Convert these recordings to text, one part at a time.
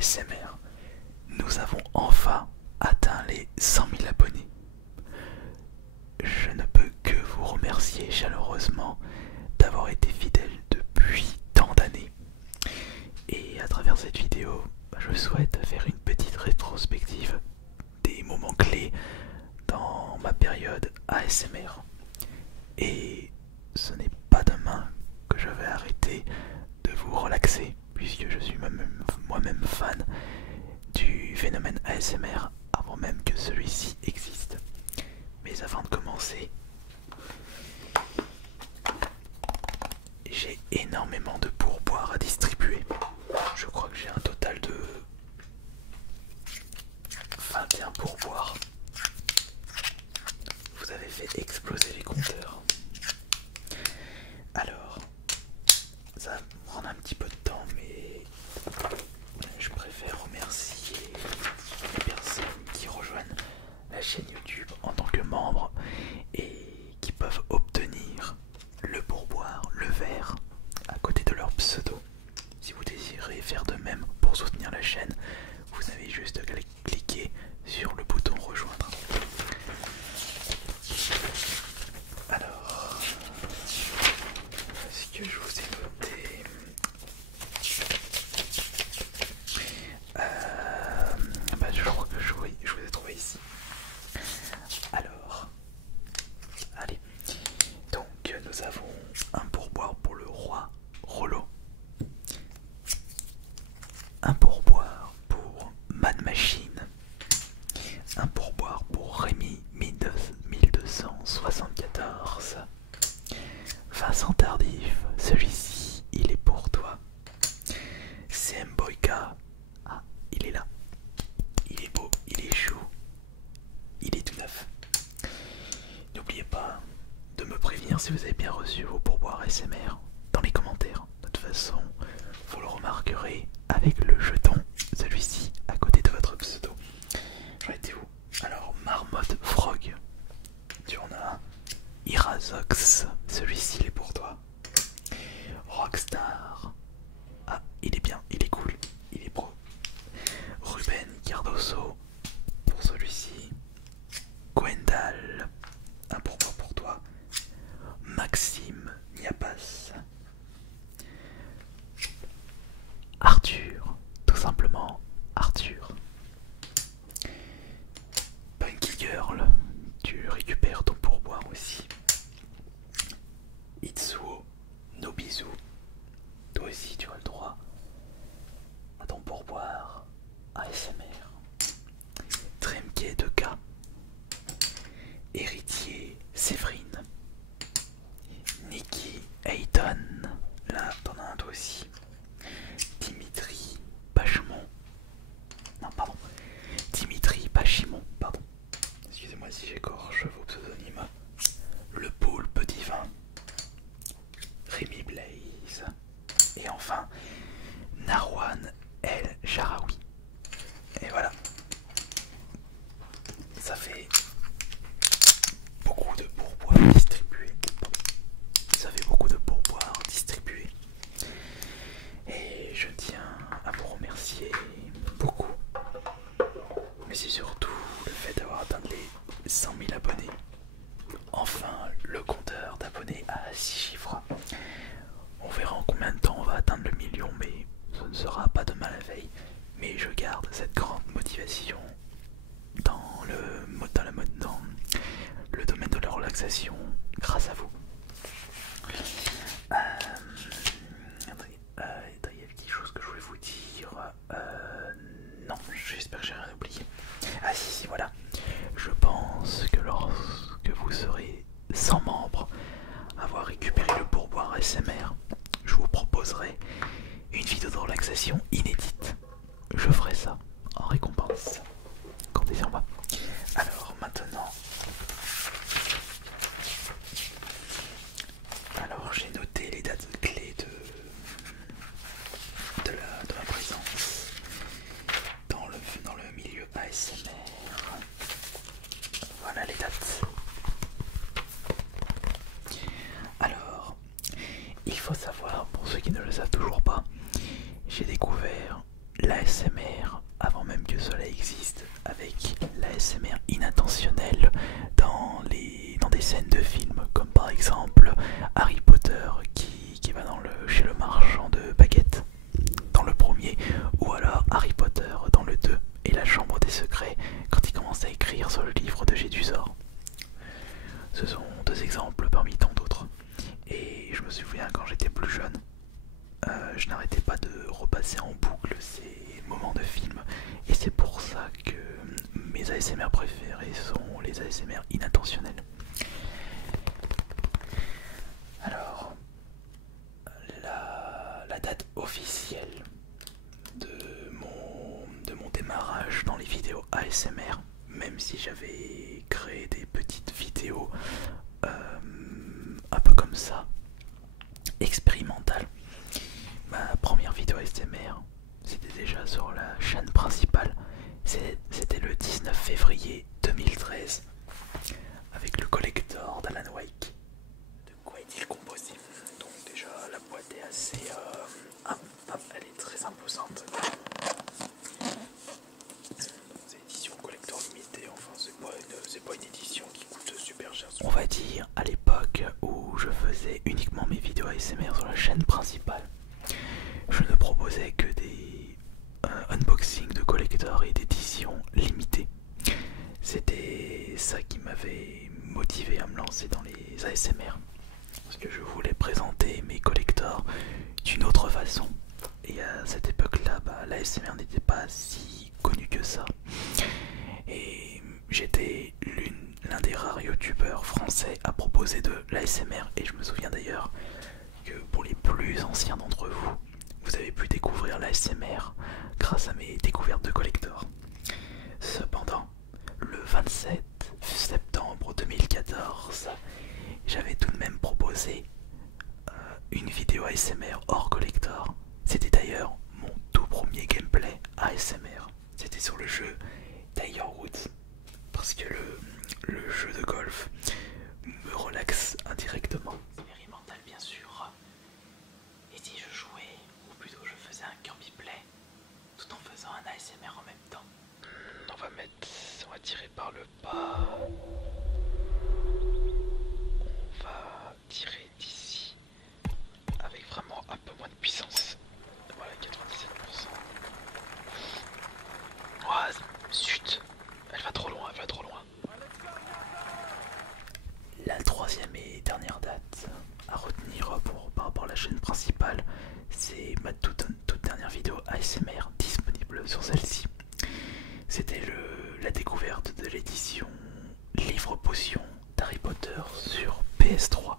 ASMR. Nous avons enfin atteint les 100 000 abonnés. Je ne peux que vous remercier chaleureusement d'avoir été fidèle depuis tant d'années. Et à travers cette vidéo, je souhaite faire une petite rétrospective des moments clés dans ma période ASMR. Et ce n'est pas demain que je vais arrêter de vous relaxer, puisque je suis moi-même fan du phénomène ASMR avant même que celui-ci existe. Mais avant de commencer, j'ai énormément de pourboires à distribuer. Je crois que j'ai un total de 21 pourboires. Vous avez fait exploser les compteurs. Alors, ça va prendre un petit peu de temps, mais je préfère remercier les personnes qui rejoignent la chaîne YouTube en tant que membre et qui peuvent obtenir le pourboire, le vert, à côté de leur pseudo. Si vous désirez faire de même pour soutenir la chaîne, vous avez juste à cliquer sur le bouton rejoindre. Alors, est-ce que je vous ai noté je crois que je vous ai trouvé ici. Alors, allez. Donc, nous avons un pourboire pour le roi Rollo. Un pourboire pour Mad Machine. Un pourboire pour Rémi 1274. Vincent Tardif, celui-ci, il est pour toi. CM Boyka, ah, il est là. Il est beau, il est chou, il est tout neuf. N'oubliez pas de me prévenir si vous avez bien reçu vos pourboires SMR dans les commentaires. De toute façon, vous le remarquerez avec le jeton, celui-ci, à côté de votre pseudo. J'en étais où? Alors, Marmotte Frog, tu en as un. Irazox, celui-ci il est pour toi. Rockstar, ah, il est bien, il est cool, il est pro. Ruben Cardoso, pour celui-ci. Gwendal, un pourboire pour toi. Maxime Niapas. Arthur, tout simplement Arthur. Punky Girl, tu récupères ton pourboire aussi. Itsuo, nos bisous. Toi aussi tu as le droit à ton pourboire ASMR. Tremke 2K. Héritier Séverine. Nikki Hayton. Là t'en as un toi aussi. Dimitri Pachemont. Non pardon. Dimitri Pachimon, pardon. Excusez-moi si j'écorche vos pseudonymes. Le poulpe divin. Rémi Blaze. Et enfin Narwan El Jaraoui. Et voilà. Ça fait beaucoup de pourboires distribués. Ça fait beaucoup de pourboires distribués. Et je tiens à vous remercier beaucoup. Mais c'est surtout le fait d'avoir atteint les 100 000 abonnés. Enfin, le compteur d'abonnés à 6 chiffres. On verra en combien de temps on va atteindre le million, mais ce ne sera pas demain la veille. Mais je garde cette grande motivation dans le domaine de la relaxation grâce à vous. Il y a quelque chose que je voulais vous dire. Non, j'espère que j'ai rien oublié. Ah si, voilà. Je pense que lorsque vous serez 100 membres, avoir récupéré le pourboire SMR, je vous proposerai une vidéo de relaxation inédite. Je ferai ça en récompense. Comptez sur moi. Alors maintenant, j'ai noté les dates clés de ma présence dans le milieu ASMR. Voilà les dates. Alors, il faut savoir, pour ceux qui ne le savent toujours pas, j'ai découvert l'ASMR avant même que cela existe, avec l'ASMR inintentionnel dans des scènes de films, comme par exemple Harry Potter qui va chez le marchand de baguettes dans le premier, ou alors Harry Potter dans le 2 et la chambre des secrets quand il commence à écrire sur le livre de Gédusor. Ce sont deux exemples parmi tant d'autres. Et je me souviens quand j'étais plus jeune, je n'arrêtais pas de repasser en boucle ces moments de film. Et c'est pour ça que mes ASMR préférés sont les ASMR inintentionnels. Alors, la date officielle de mon démarrage dans les vidéos ASMR, même si j'avais créé des petites vidéos un peu comme ça, expérimentales. Ma première vidéo ASMR, c'était déjà sur la chaîne principale, c'était le 19 février 2013, avec le collector d'Alan Wake. De quoi est-il composé? Donc déjà la boîte est assez... elle est très imposante. C'est édition collector limitée, enfin c'est pas une édition qui coûte super cher. On va dire à l'époque où je faisais uniquement mes vidéos ASMR sur la chaîne principale, je ne proposais que des unboxings de collector et d'éditions limitées. C'était ça qui m'avait motivé à me lancer dans les ASMR, parce que je voulais présenter mes collectors d'une autre façon. Et à cette époque-là, l'ASMR n'était pas si connu que ça. Et j'étais l'un des rares youtubeurs français à proposer de l'ASMR. Et je me souviens d'ailleurs que pour les plus anciens d'entre vous, vous avez pu découvrir l'ASMR grâce à mes découvertes de collector. Cependant, le 27 septembre 2014, j'avais tout de même proposé une vidéo ASMR hors collector. C'était d'ailleurs mon tout premier gameplay ASMR. C'était sur le jeu Tiger Woods, parce que le jeu de golf me relaxe indirectement. C'est expérimental bien sûr. Et si je jouais, ou plutôt je faisais un gameplay tout en faisant un ASMR en même temps. On va tirer par le bas. On va tirer d'ici avec vraiment un peu moins de puissance. Voilà, 97%. Oh, zut, elle va trop loin, elle va trop loin. La troisième et dernière date à retenir par rapport à la chaîne principale, c'est ma toute dernière vidéo ASMR disponible sur celle-ci. C'était la découverte de l'édition Livre Potion d'Harry Potter sur PS3.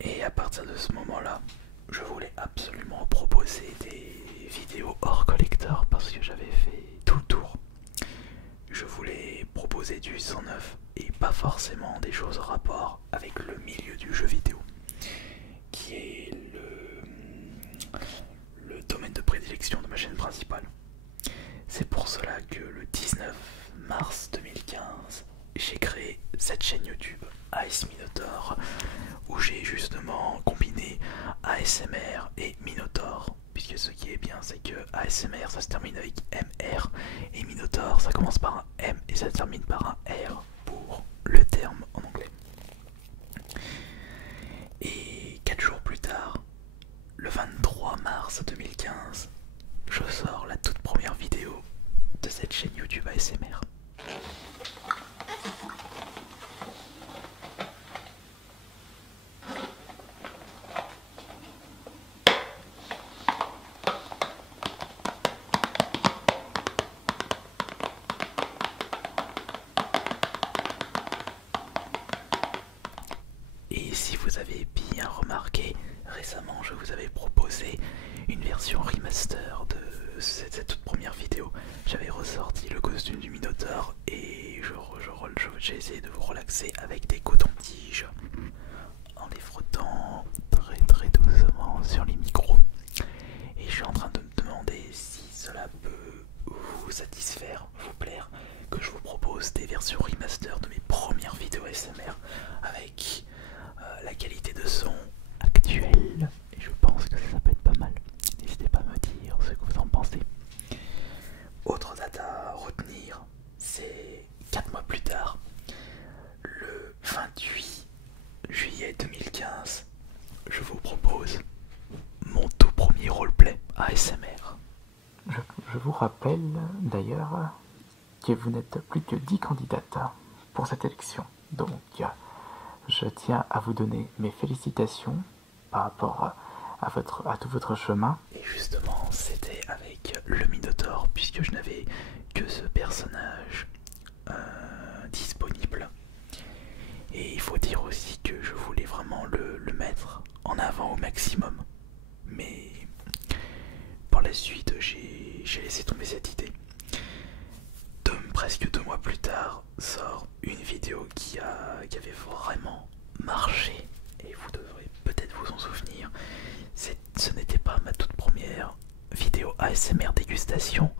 Et à partir de ce moment-là, je voulais absolument proposer des vidéos hors collector parce que j'avais fait tout le tour. Je voulais proposer du 109 et pas forcément des choses en rapport avec le milieu du jeu vidéo, qui est le domaine de prédilection de ma chaîne principale. C'est pour cela que le 19 mars 2015, j'ai créé cette chaîne YouTube AS Minotaur, où j'ai justement combiné ASMR et Minotaur, puisque ce qui est bien c'est que ASMR ça se termine avec MR et Minotaur ça commence par un M et ça se termine par un R pour le terme en anglais. Et 4 jours plus tard, le 23 mars 2015, je sors la toute première vidéo de cette chaîne YouTube ASMR. Et si vous avez bien remarqué, récemment je vous avais proposé une version remaster de cette toute première vidéo. J'avais ressorti le costume du Minotaur et j'ai essayé de vous relaxer avec des cotons-tiges en les frottant très doucement sur les micros. Et je suis en train de me demander ASMR. Je vous rappelle d'ailleurs que vous n'êtes plus que 10 candidates pour cette élection. Donc, je tiens à vous donner mes félicitations par rapport à tout votre chemin. Et justement, c'était avec le Minotaure, puisque je n'avais que ce personnage disponible. Et il faut dire aussi que je voulais vraiment le mettre en avant au maximum. Mais par la suite, j'ai laissé tomber cette idée. Presque 2 mois plus tard, sort une vidéo qui avait vraiment marché. Et vous devrez peut-être vous en souvenir. Ce n'était pas ma toute première vidéo ASMR dégustation,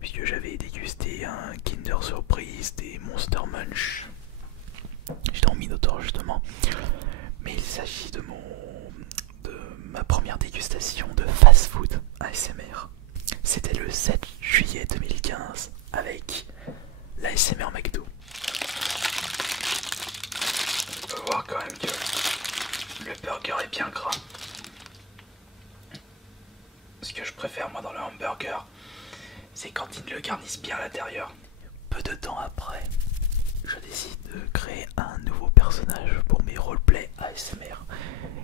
puisque j'avais dégusté un Kinder Surprise, des Monster Munch. J'étais en Minotaur justement. Mais il s'agit de ma première dégustation de fast food ASMR. C'était le 7 juillet 2015 avec l'ASMR McDo. On peut voir quand même que le burger est bien gras. Ce que je préfère moi dans le hamburger, c'est quand ils le garnissent bien à l'intérieur. Peu de temps après, je décide de créer un nouveau personnage pour mes roleplays ASMR.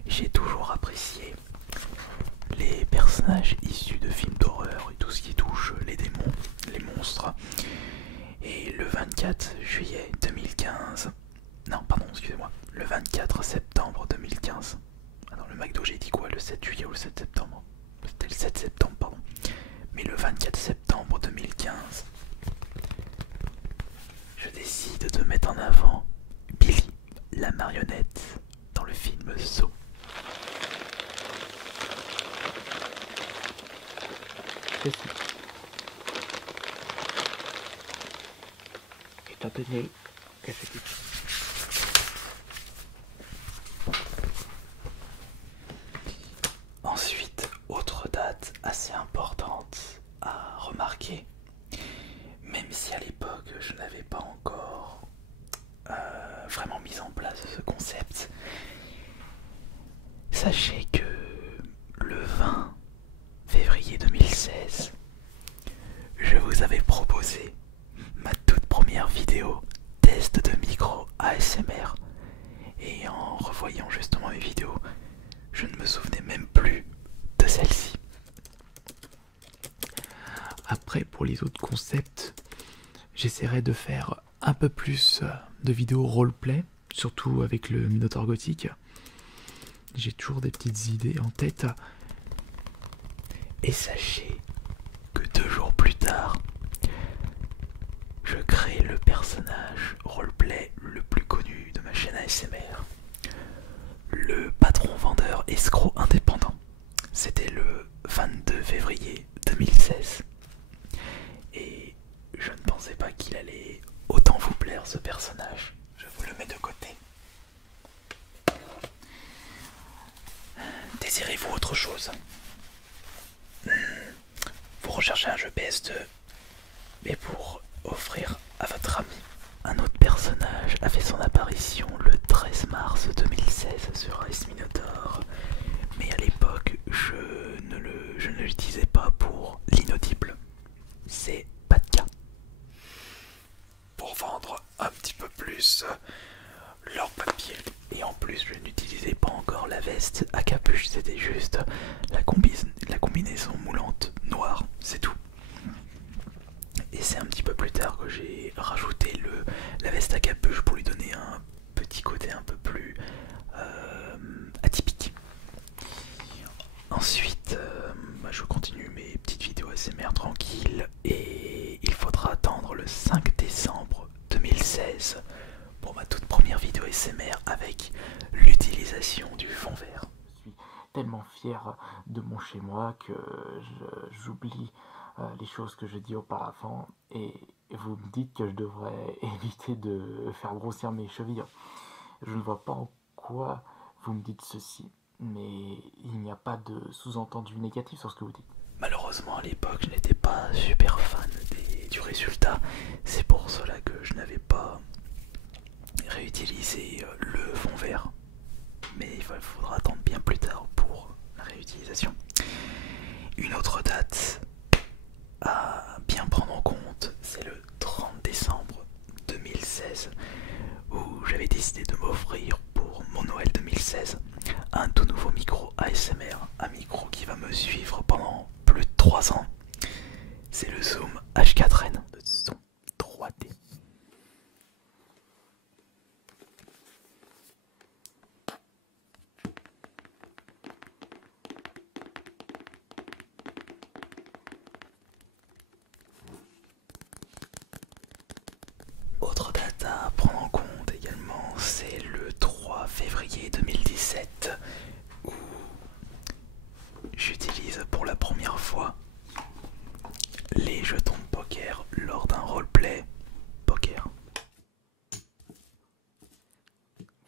J'ai toujours apprécié les personnages issus de films d'horreur et tout ce qui touche les démons, les monstres. Et le 24 juillet 2015, non pardon excusez-moi, le 24 septembre 2015, ah non le McDo j'ai dit quoi, le 7 juillet ou le 7 septembre? C'était le 7 septembre pardon, mais le 24 septembre 2015, je décide de mettre en avant Billy, la marionnette, dans le film Saw. Étant donné que c'est... Ensuite, autre date assez importante à remarquer, même si à l'époque je n'avais pas encore vraiment mis en place ce concept, sachez que le 20 février 2016, je vous avais proposé ma toute première vidéo test de micro ASMR. Et en revoyant justement mes vidéos, je ne me souvenais même plus de celle-ci. Après, pour les autres concepts, j'essaierai de faire un peu plus de vidéos roleplay, surtout avec le Minotaur Gothique. J'ai toujours des petites idées en tête. Et sachez que 2 jours plus tard, je crée le personnage roleplay le plus connu de ma chaîne ASMR. Le patron vendeur escroc indépendant. C'était le 22 février 2016. Et je ne pensais pas qu'il allait autant vous plaire ce personnage. Je vous le mets de côté. Désirez-vous autre chose? Vous recherchez un jeu PS2, mais pour offrir à votre ami. Un autre personnage a fait son apparition le 13 mars 2016 sur Ice Minotaur, mais à l'époque je ne l'utilisais pas pour l'inaudible. C'est Patka. Pour vendre un petit peu plus leur papier. Et en plus je n'utilisais pas encore la veste à capuche, c'était juste la combinaison moulante noire, c'est tout. Et c'est un petit peu plus tard que j'ai rajouté la veste à capuche pour lui donner un petit côté un peu plus atypique. Ensuite, je continue mes petites vidéos ASMR tranquilles et il faudra attendre le 5 décembre 2016 pour ma toute première vidéo ASMR avec l'utilisation du fond vert. Je suis tellement fier de mon chez moi que j'oublie les choses que je dis auparavant et vous me dites que je devrais éviter de faire grossir mes chevilles. Je ne vois pas en quoi vous me dites ceci, mais il n'y a pas de sous-entendu négatif sur ce que vous dites. Malheureusement à l'époque je n'étais pas super fan du résultat, c'est pour cela que je n'avais pas réutilisé le fond vert, mais il faudra attendre bien plus tard pour la réutilisation. une autre date à bien prendre en compte, c'est le 30 décembre 2016 où j'avais décidé de m'offrir pour mon Noël 2016 un tout nouveau micro ASMR, un micro qui va me suivre pendant plus de 3 ans. C'est le Zoom H4n de son 3D. Autre date à prendre en compte également, c'est le 3 février 2017 où j'utilise pour la première fois les jetons de poker lors d'un roleplay poker.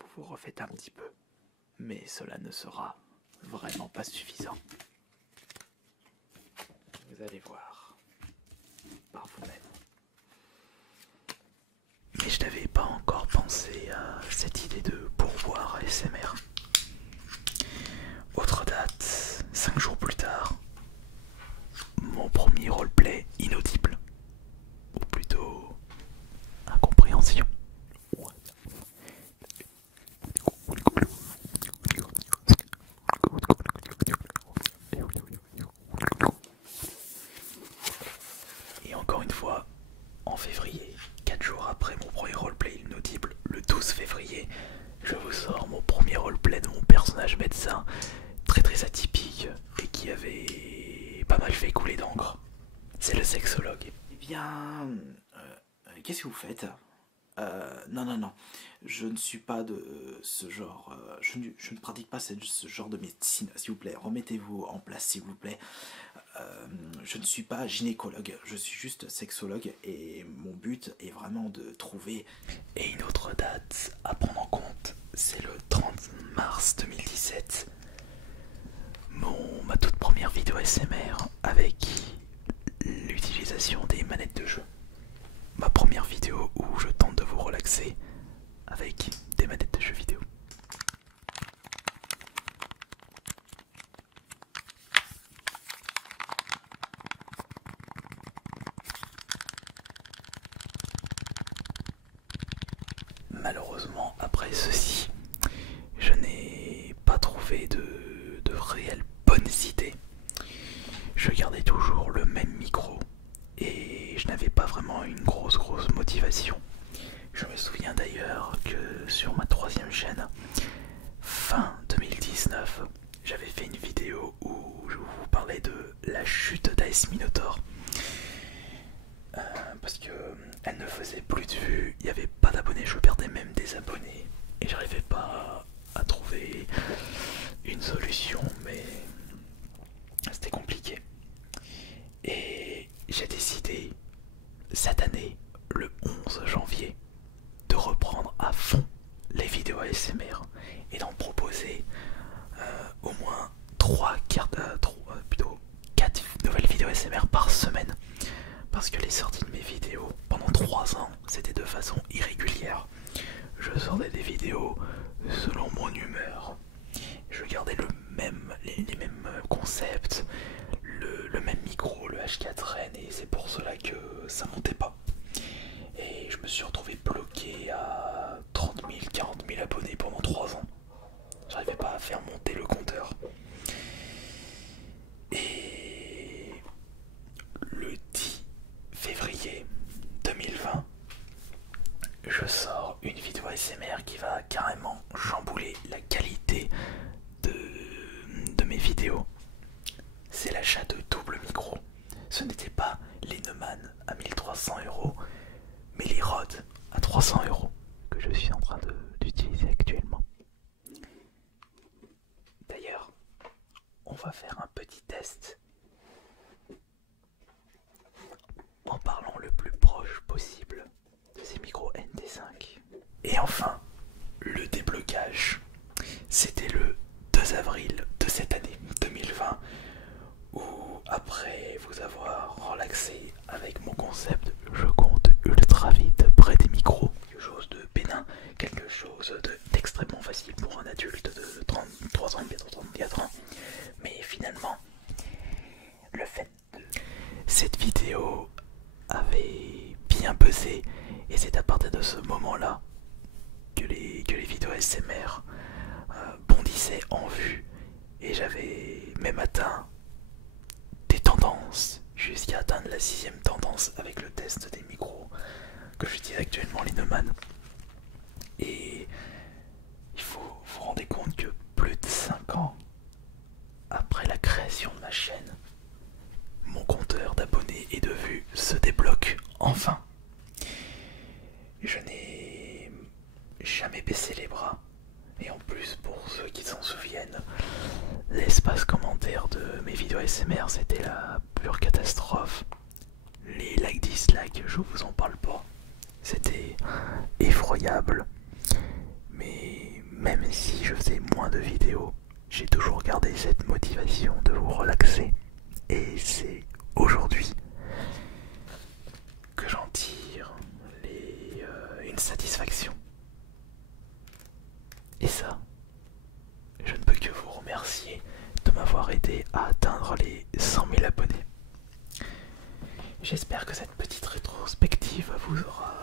Vous vous refaites un petit peu, mais cela ne sera vraiment pas suffisant. Vous allez voir par vous-même. Mais je n'avais pas encore pensé à cette idée de pourboire ASMR. Autre date, 5 jours plus tard, mon premier roleplay inaudible. Ou plutôt incompréhension. Et encore une fois, en février, 4 jours après mon premier roleplay inaudible, le 12 février, je vous sors mon premier roleplay de mon personnage médecin, très atypique et qui avait pas mal fait couler d'encre. C'est le sexologue. Eh bien, qu'est-ce que vous faites? Non, je ne suis pas de ce genre, je ne pratique pas ce genre de médecine, s'il vous plaît, remettez-vous en place, s'il vous plaît. Je ne suis pas gynécologue, je suis juste sexologue et mon but est vraiment de trouver... Et une autre date à prendre en compte, c'est le 30 mars 2017. Ma toute première vidéo SMR avec l'utilisation des manettes de jeu. Ma première vidéo où je tente de vous relaxer avec des manettes de jeux vidéo. Malheureusement, après ceci, je n'ai pas trouvé de réelles bonnes idées. Je gardais toujours le même micro et je n'avais pas vraiment une grosse motivation. Je me souviens d'ailleurs que sur ma 3e chaîne, fin 2019, j'avais fait une vidéo où je vous parlais de la chute d'AS Minotaur. Parce que elle ne faisait plus de vues, il n'y avait pas d'abonnés, je perdais même des abonnés et j'arrivais pas à trouver une solution, mais c'était compliqué. Et j'ai décidé cette année, le 11 janvier, de reprendre à fond les vidéos ASMR et d'en proposer au moins 4 nouvelles vidéos ASMR par semaine. Parce que les sorties de mes vidéos pendant 3 ans, c'était de façon irrégulière. Je sortais des vidéos selon mon humeur. Je gardais les mêmes concepts, le même micro, le H4n, et c'est pour cela que ça montait pas. Et je me suis retrouvé bloqué à 30 000, 40 000 abonnés pendant 3 ans. J'arrivais pas à faire monter le compteur. Et le 10 février 2020, je sors une vidéo ASMR qui va carrément chambouler la qualité de mes vidéos. C'est l'achat de double micro. Ce n'était pas les Neumann à 1300 €, mais les Rode à 300 € que je suis en train d'utiliser actuellement. D'ailleurs, on va faire un petit test en parlant le plus proche possible de ces micros NT5. Et enfin, le déblocage, c'était le 2 avril de cette année 2020, où après vous avoir relaxé avec mon concept je compte ultra vite près des micros, quelque chose de bénin, quelque chose d'extrêmement facile pour un adulte de 33 ans, bientôt 34 ans, mais finalement cette vidéo avait bien buzzé et c'est à partir de ce moment-là que les vidéos ASMR bondissaient en vue et j'avais même atteint des tendances jusqu'à atteindre la 6ème tendance avec le test des micros que j'utilise actuellement, Linoman. Et il faut vous rendre compte que plus de 5 ans après la création de ma chaîne, mon compteur d'abonnés et de vues se débloque enfin. Je n'ai jamais baissé les bras. Et en plus, pour ceux qui s'en souviennent, l'espace commentaire de mes vidéos ASMR c'était la pure catastrophe. Les likes, dislikes, je vous en parle pas. C'était effroyable. Mais même si je faisais moins de vidéos, j'ai toujours gardé cette motivation de vous relaxer. Et c'est aujourd'hui que j'en tire une satisfaction. Et ça, je ne peux que vous remercier de m'avoir aidé à atteindre les 100 000 abonnés. J'espère que cette petite rétrospective vous aura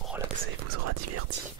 relaxé, vous aura diverti.